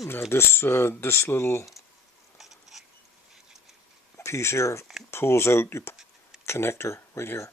Now this little piece here pulls out the connector right here,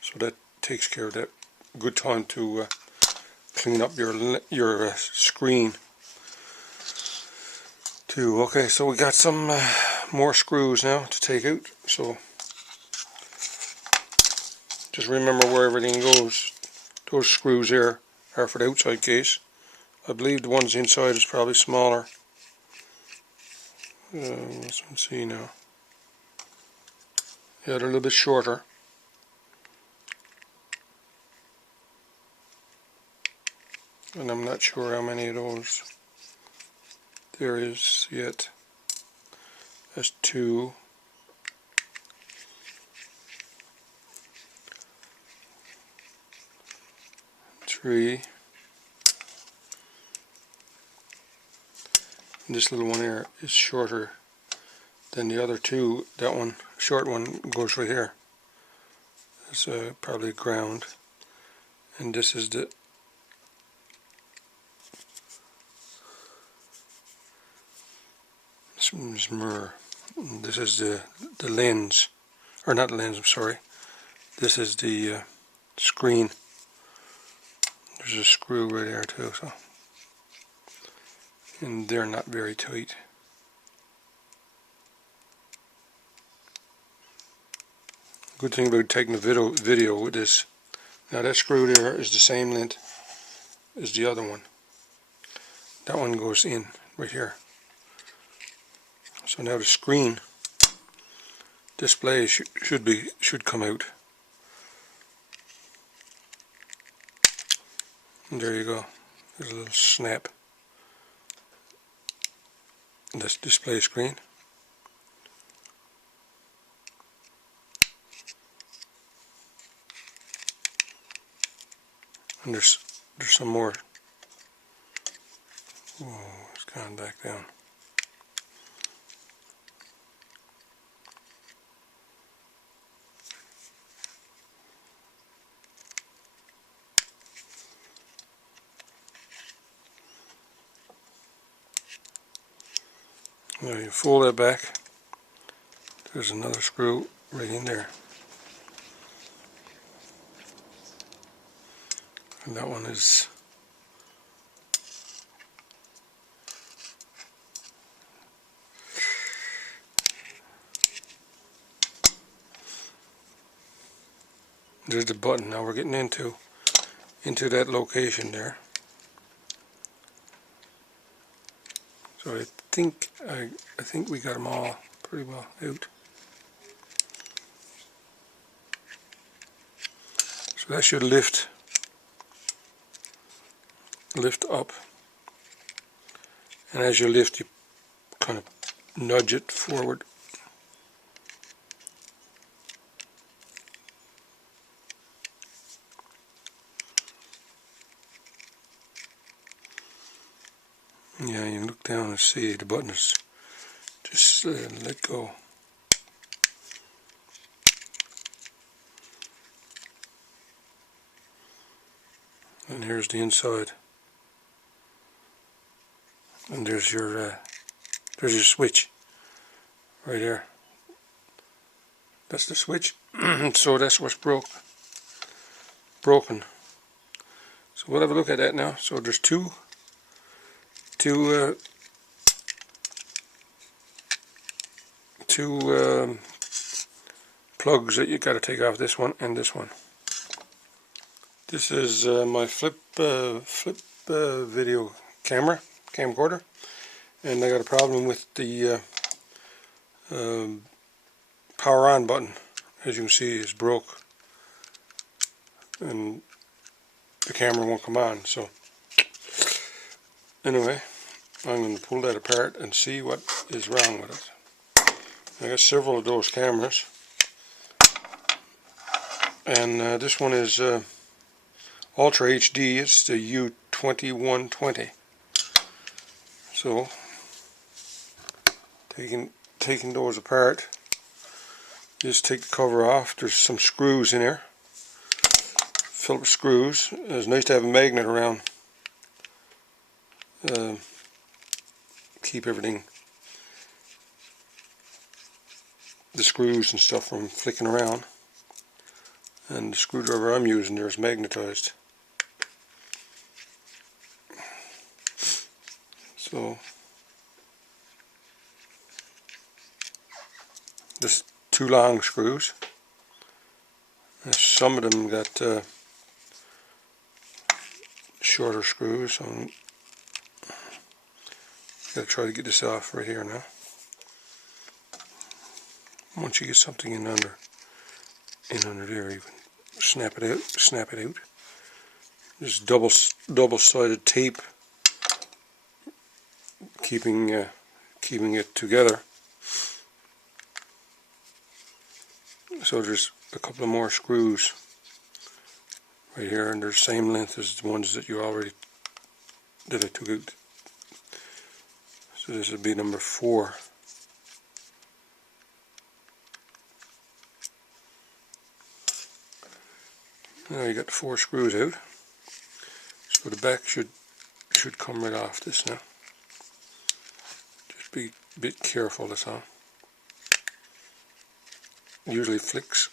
so that takes care of that. Good time to clean up your screen too. Okay, so we got some more screws now to take out. So just remember where everything goes. Those screws there are for the outside case. I believe the ones inside is probably smaller. Let's see now. Yeah, they're a little bit shorter. And I'm not sure how many of those there is yet. That's 2. 3. This little one here is shorter than the other 2. That one, short one, goes right here. It's probably ground. And this is the mirror. This is the lens, or not lens, I'm sorry. This is the screen. There's a screw right there too, so, and they're not very tight. Good thing about taking a video with this. Now that screw there is the same length as the other one. That one goes in right here. So now the screen display should come out. And there you go. There's a little snap. This display screen. And there's some more. Whoa, it's gone back down. Now you fold that back. There's another screw right in there. And that one is there's the button. Now we're getting into that location there. So I think we got them all pretty well out. So that should lift up, and as you lift, you kind of nudge it forward. Yeah, you look down and see the button is just let go. And here's the inside. And there's your switch right there. That's the switch. So that's what's broken. So we'll have a look at that now. So there's two plugs that you got to take off, this one and this one. This is my Flip video camcorder, and I got a problem with the power on button. As you can see, is broke, and the camera won't come on. So anyway, I'm going to pull that apart and see what is wrong with it. I got several of those cameras, and this one is Ultra HD. It's the U2120. So taking those apart, just take the cover off. There's some screws in here, Phillips screws. It's nice to have a magnet around. keep everything, the screws and stuff, from flicking around. And the screwdriver I'm using there is magnetized. So there's 2 long screws. And some of them got shorter screws, so I'm going to try to get this off right here now. Once you get something in under there, you can snap it out. There's double-sided tape keeping it together. So there's a couple of more screws right here, and they're the same length as the ones that I took out. So this would be number 4. Now you got the 4 screws out, so the back should come right off this now. Just be a bit careful, that's all. It usually flicks.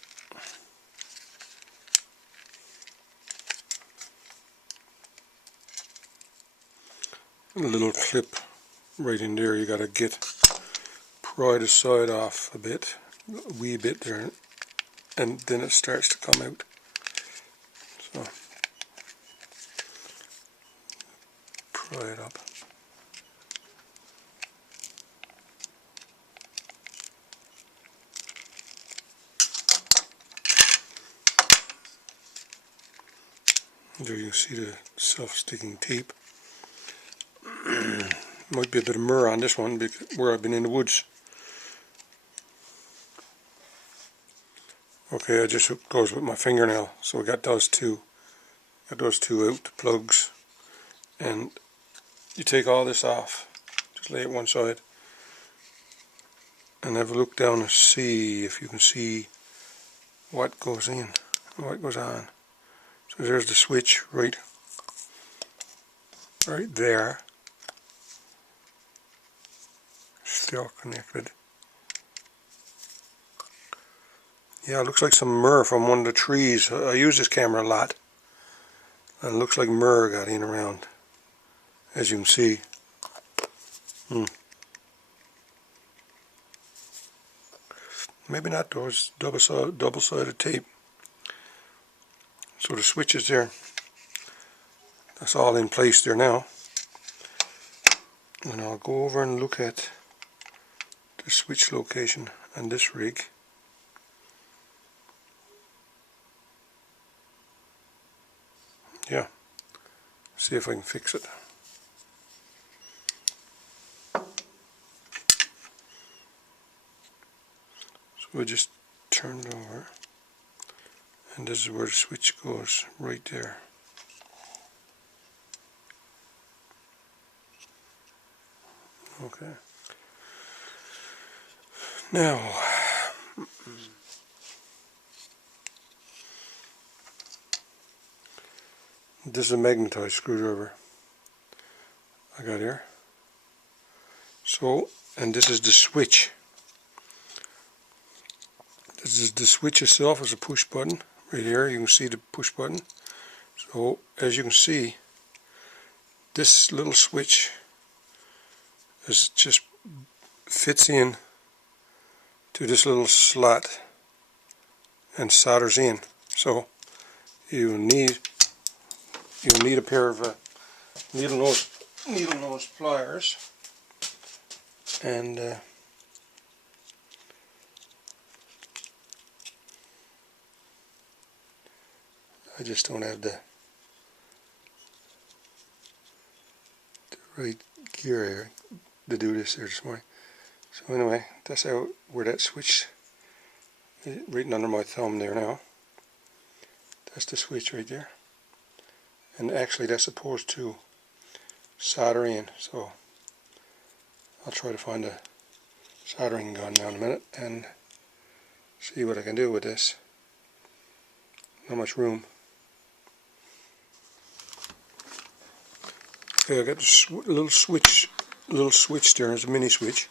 A little clip right in there, you gotta pry the side off a wee bit there, and then it starts to come out. So pry it up. There you can see the self-sticking tape. Might be a bit of myrrh on this one where I've been in the woods. Okay, I just goes with my fingernail. So we got those two. Got those 2 out, the plugs. And you take all this off. Just lay it one side. And have a look down and see if you can see what goes in, what goes on. So there's the switch right there. Still connected. Yeah, it looks like some myrrh from one of the trees. I use this camera a lot, and it looks like myrrh got in around, as you can see. Maybe not those double-sided tape. So the switch is there. That's all in place there now. And I'll go over and look at the switch location on this rig. Yeah, see if I can fix it. So we just turn it over, and this is where the switch goes, right there. Okay. Now, this is a magnetized screwdriver I got here. So, and this is the switch. This is the switch itself as a push button. Right here you can see the push button. So as you can see, this little switch just fits in to this little slot and solders in. So you'll need a pair of needle nose pliers, and I just don't have the right gear here to do this here this morning. So anyway, that's where that switch is, right under my thumb there now. That's the switch right there. And actually that's supposed to solder in, so I'll try to find a soldering gun now in a minute and see what I can do with this. Not much room. Okay, I got the little switch little switch there. There's a mini switch.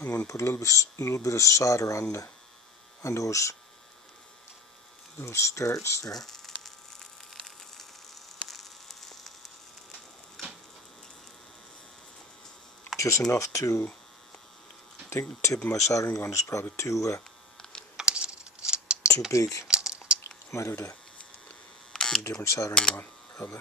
I'm going to put a little bit of solder on those little starts there. Just enough to, I think the tip of my soldering gun is probably too big. I might have to get a different soldering gun, probably.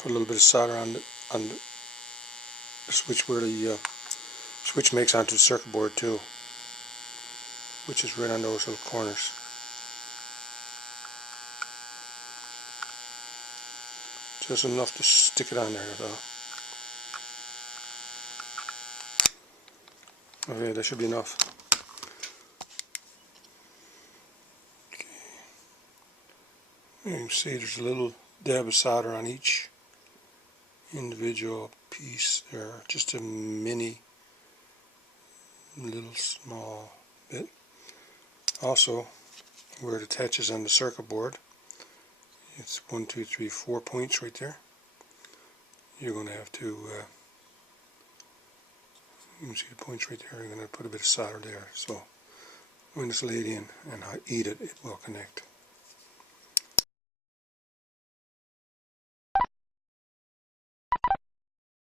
Put a little bit of solder on the switch where the switch makes onto the circuit board too, which is right on those little corners. Just enough to stick it on there though. Okay, that should be enough. Okay. You can see there's a little dab of solder on each individual piece there, just a mini little small bit. Also, where it attaches on the circuit board, it's 1, 2, 3, 4 points right there. You're going to have to, you can see the points right there. You're going to put a bit of solder there, so when it's laid in and I eat it, it will connect.